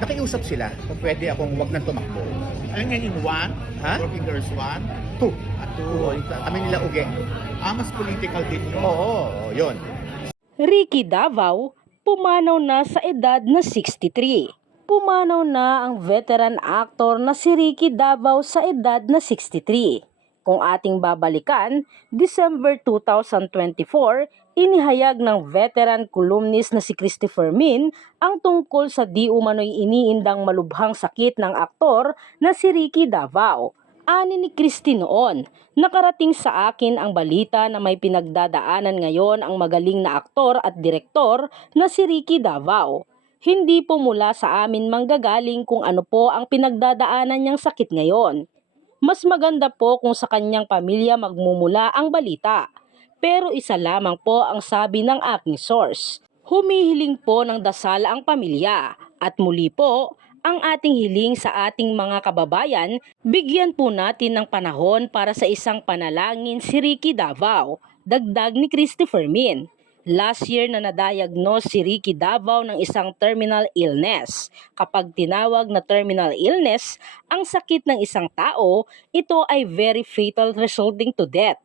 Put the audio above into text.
nakiusap sila kung pwede akong wag nang tumakbo. Ay, ngayon, one? Ha? Working girls, one? Two. At two? Oo, kami nila uge. Ah, mas political din yun. Oo, oo, yun. Ricky Davao, pumanaw na sa edad na 63. Pumanaw na ang veteran actor na si Ricky Davao sa edad na 63. Kung ating babalikan, December 2024, inihayag ng veteran columnist na si Christopher Min ang tungkol sa di umano'y iniindang malubhang sakit ng aktor na si Ricky Davao. Ani ni Christy noon, nakarating sa akin ang balita na may pinagdadaanan ngayon ang magaling na aktor at direktor na si Ricky Davao. Hindi po mula sa amin manggagaling kung ano po ang pinagdadaanan niyang sakit ngayon. Mas maganda po kung sa kanyang pamilya magmumula ang balita. Pero isa lamang po ang sabi ng aking source. Humihiling po ng dasal ang pamilya at muli po ang ating hiling sa ating mga kababayan, bigyan po natin ng panahon para sa isang panalangin si Ricky Davao, dagdag ni Christopher Min. Last year na na-diagnose si Ricky Davao ng isang terminal illness. Kapag tinawag na terminal illness, ang sakit ng isang tao, ito ay very fatal resulting to death.